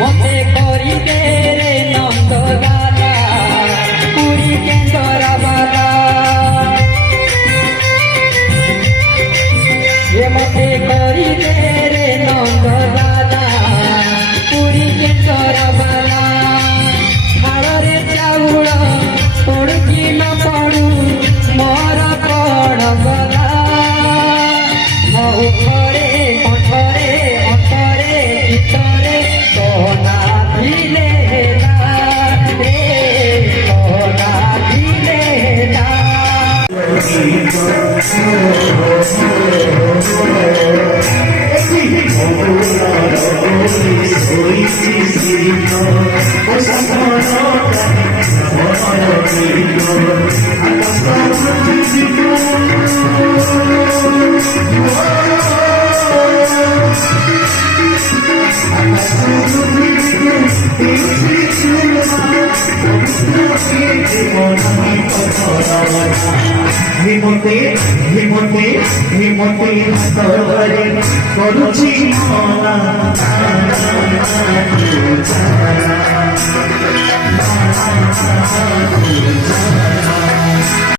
মতে করি রে নন্দ দাদা পুরী কেন্দ্রা বালা মতে করি রে নন্দ দাদা পুরী কেন্দ্রা বালা ঝাড়রে চাউଳ পড়ୁ କି ନ ପଡୁ ମୋର କଣ ଗଲା ମୋ ଉପରେ କଣ୍ଠରେ ଅଣ୍ଠରେ ଗୀତରେ সোনা দিলে না রে সোনা দিলে না হিমতে হিমতে হিমতে স্তরে করুছি